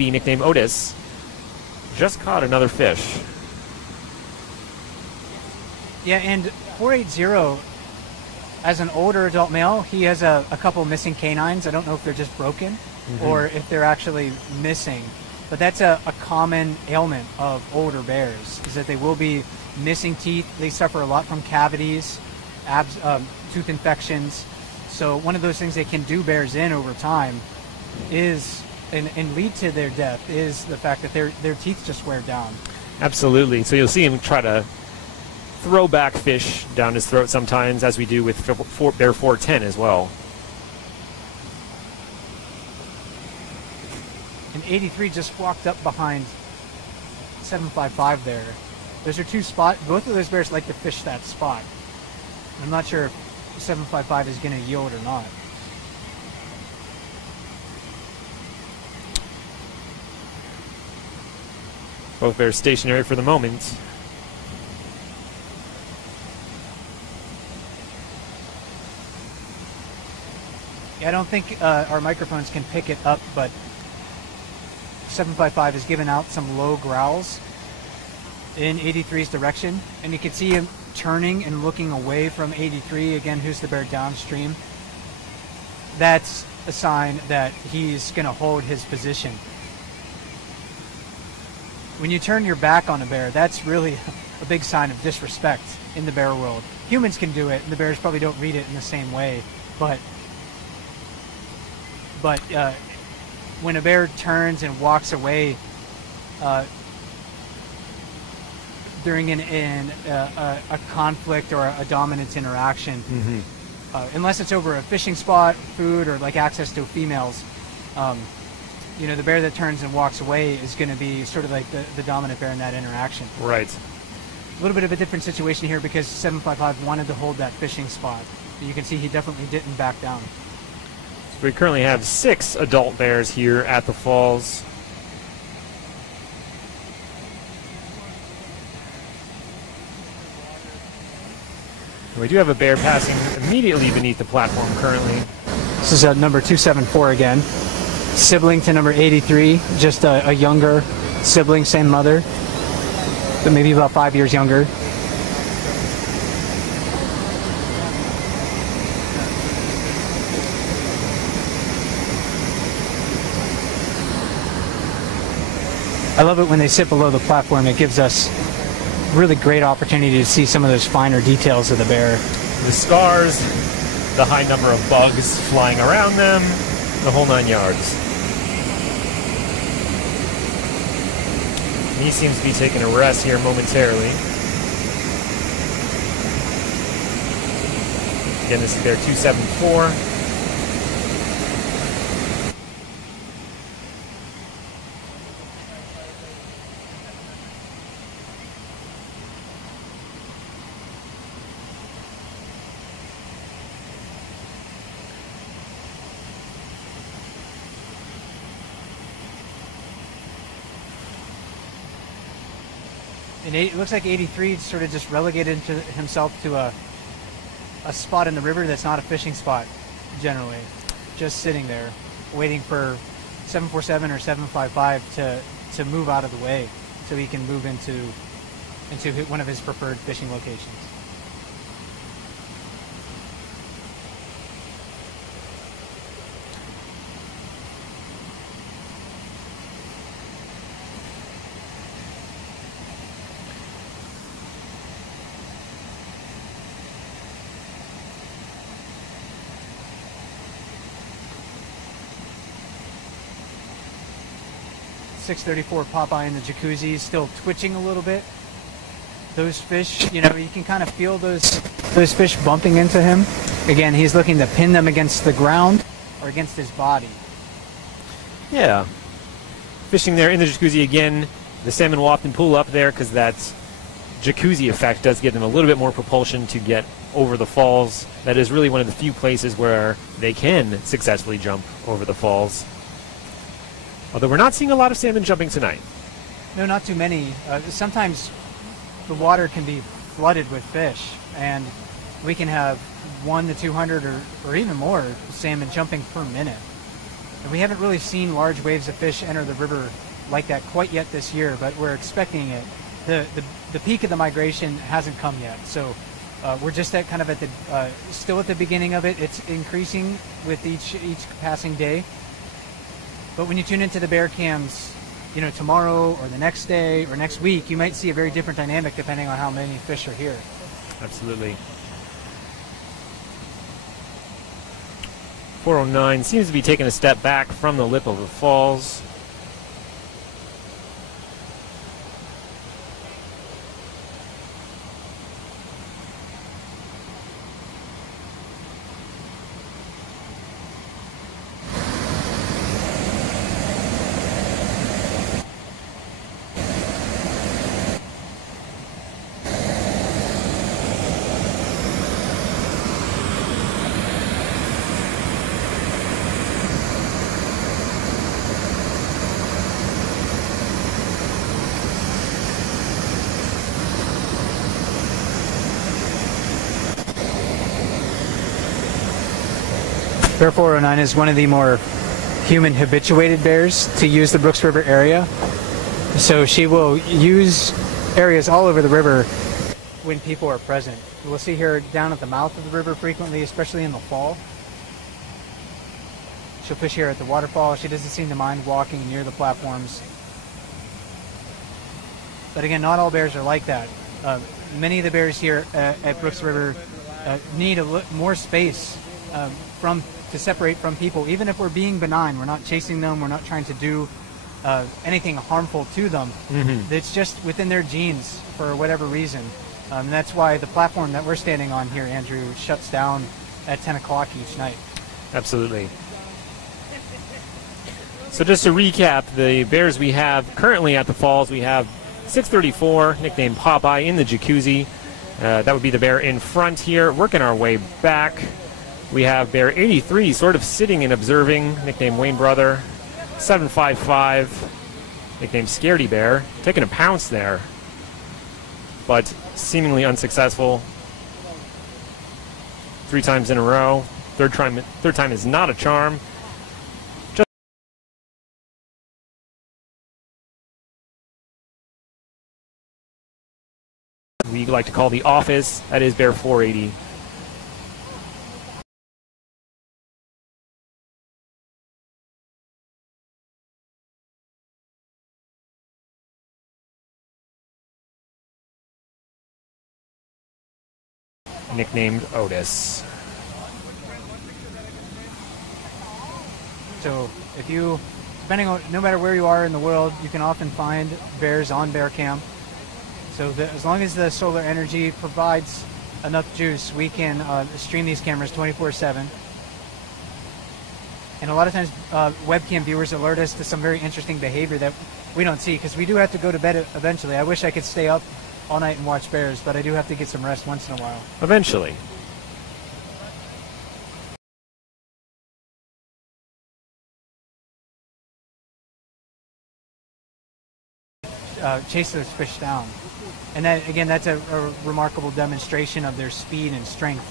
Chickadee, nicknamed Otis, just caught another fish. Yeah, and 480, as an older adult male, he has a couple missing canines. I don't know if they're just broken or if they're actually missing. But that's a common ailment of older bears, is that they will be missing teeth. They suffer a lot from cavities, tooth infections. So one of those things they can do bears in over time is, and lead to their death, is the fact that their teeth just wear down. Absolutely. So you'll see him try to throw back fish down his throat sometimes, as we do with bear 410 as well. And 83 just walked up behind 755 there. Those are two spots. Both of those bears like to fish that spot. I'm not sure if 755 is going to yield or not. Both bears stationary for the moment. Yeah, I don't think our microphones can pick it up, but 755 has given out some low growls in 83's direction, and you can see him turning and looking away from 83, again, who's the bear downstream. That's a sign that he's going to hold his position. When you turn your back on a bear, that's really a big sign of disrespect in the bear world. Humans can do it, and the bears probably don't read it in the same way, but when a bear turns and walks away during a conflict or a dominance interaction, unless it's over a fishing spot, food, or like access to females, you know, the bear that turns and walks away is going to be sort of like the dominant bear in that interaction. Right. A little bit of a different situation here because 755 wanted to hold that fishing spot. But you can see he definitely didn't back down. So we currently have 6 adult bears here at the falls. We do have a bear passing immediately beneath the platform currently. This is number 274 again. Sibling to number 83, just a younger sibling, same mother, but maybe about 5 years younger. I love it when they sit below the platform. It gives us really great opportunity to see some of those finer details of the bear. The scars, the high number of bugs flying around them, the whole 9 yards. He seems to be taking a rest here momentarily. Again, this is bear 274. And it looks like 83 sort of just relegated himself to a spot in the river that's not a fishing spot, generally. Just sitting there, waiting for 747 or 755 to move out of the way so he can move into one of his preferred fishing locations. .634 Popeye in the jacuzzi, still twitching a little bit. Those fish, you know, you can kind of feel those fish bumping into him. Again, he's looking to pin them against the ground or against his body. Yeah. Fishing there in the jacuzzi again. The salmon will often pull up there because that jacuzzi effect does give them a little bit more propulsion to get over the falls. That is really one of the few places where they can successfully jump over the falls. Although we're not seeing a lot of salmon jumping tonight. No, not too many. Sometimes the water can be flooded with fish, and we can have 100 to 200 or even more salmon jumping per minute. And we haven't really seen large waves of fish enter the river like that quite yet this year, but we're expecting it. The peak of the migration hasn't come yet, so we're just at kind of at the still at the beginning of it. It's increasing with each passing day. But when you tune into the bear cams, you know, tomorrow or the next day or next week, you might see a very different dynamic depending on how many fish are here. Absolutely. 409 seems to be taking a step back from the lip of the falls. Bear 409 is one of the more human habituated bears to use the Brooks River area. So she will use areas all over the river when people are present. We'll see her down at the mouth of the river frequently, especially in the fall. She'll fish here at the waterfall. She doesn't seem to mind walking near the platforms. But again, not all bears are like that. Many of the bears here at Brooks River need more space to separate from people. Even if we're being benign, we're not chasing them, we're not trying to do anything harmful to them. It's just within their genes for whatever reason. And that's why the platform that we're standing on here, Andrew, shuts down at 10 o'clock each night. Absolutely. So just to recap, the bears we have currently at the falls, we have 634, nicknamed Popeye, in the jacuzzi. That would be the bear in front here. Working our way back, we have bear 83 sort of sitting and observing, nicknamed Wayne Brother. 755, nicknamed Scaredy Bear, taking a pounce there, but seemingly unsuccessful. 3 times in a row. Third time is not a charm. We like to call the office. That is bear 480. Nicknamed Otis. So if you, depending on, no matter where you are in the world, you can often find bears on bear cam. So as long as the solar energy provides enough juice, we can stream these cameras 24/7. And a lot of times webcam viewers alert us to some very interesting behavior that we don't see, because we do have to go to bed eventually. I wish I could stay up all night and watch bears, but I do have to get some rest once in a while. Eventually. Chase those fish down. And that, again, that's a remarkable demonstration of their speed and strength.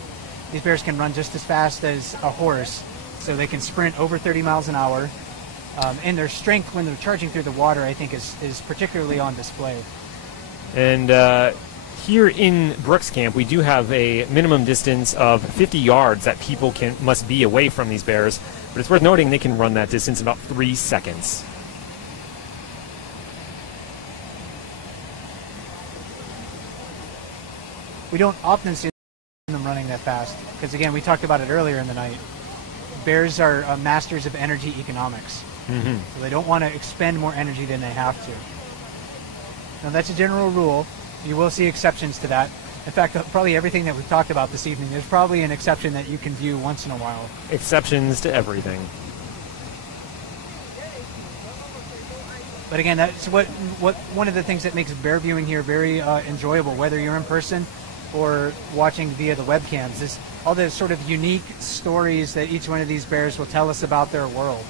These bears can run just as fast as a horse, so they can sprint over 30 miles an hour. And their strength when they're charging through the water, I think, is particularly on display. And here in Brooks Camp, we do have a minimum distance of 50 yards that people must be away from these bears. But it's worth noting they can run that distance in about 3 seconds. We don't often see them running that fast, because again, we talked about it earlier in the night. Bears are masters of energy economics. So they don't want to expend more energy than they have to. Now that's a general rule. You will see exceptions to that. In fact, probably everything that we've talked about this evening, there's probably an exception that you can view once in a while. Exceptions to everything. But again, that's one of the things that makes bear viewing here very enjoyable, whether you're in person or watching via the webcams, is all the sort of unique stories that each one of these bears will tell us about their world.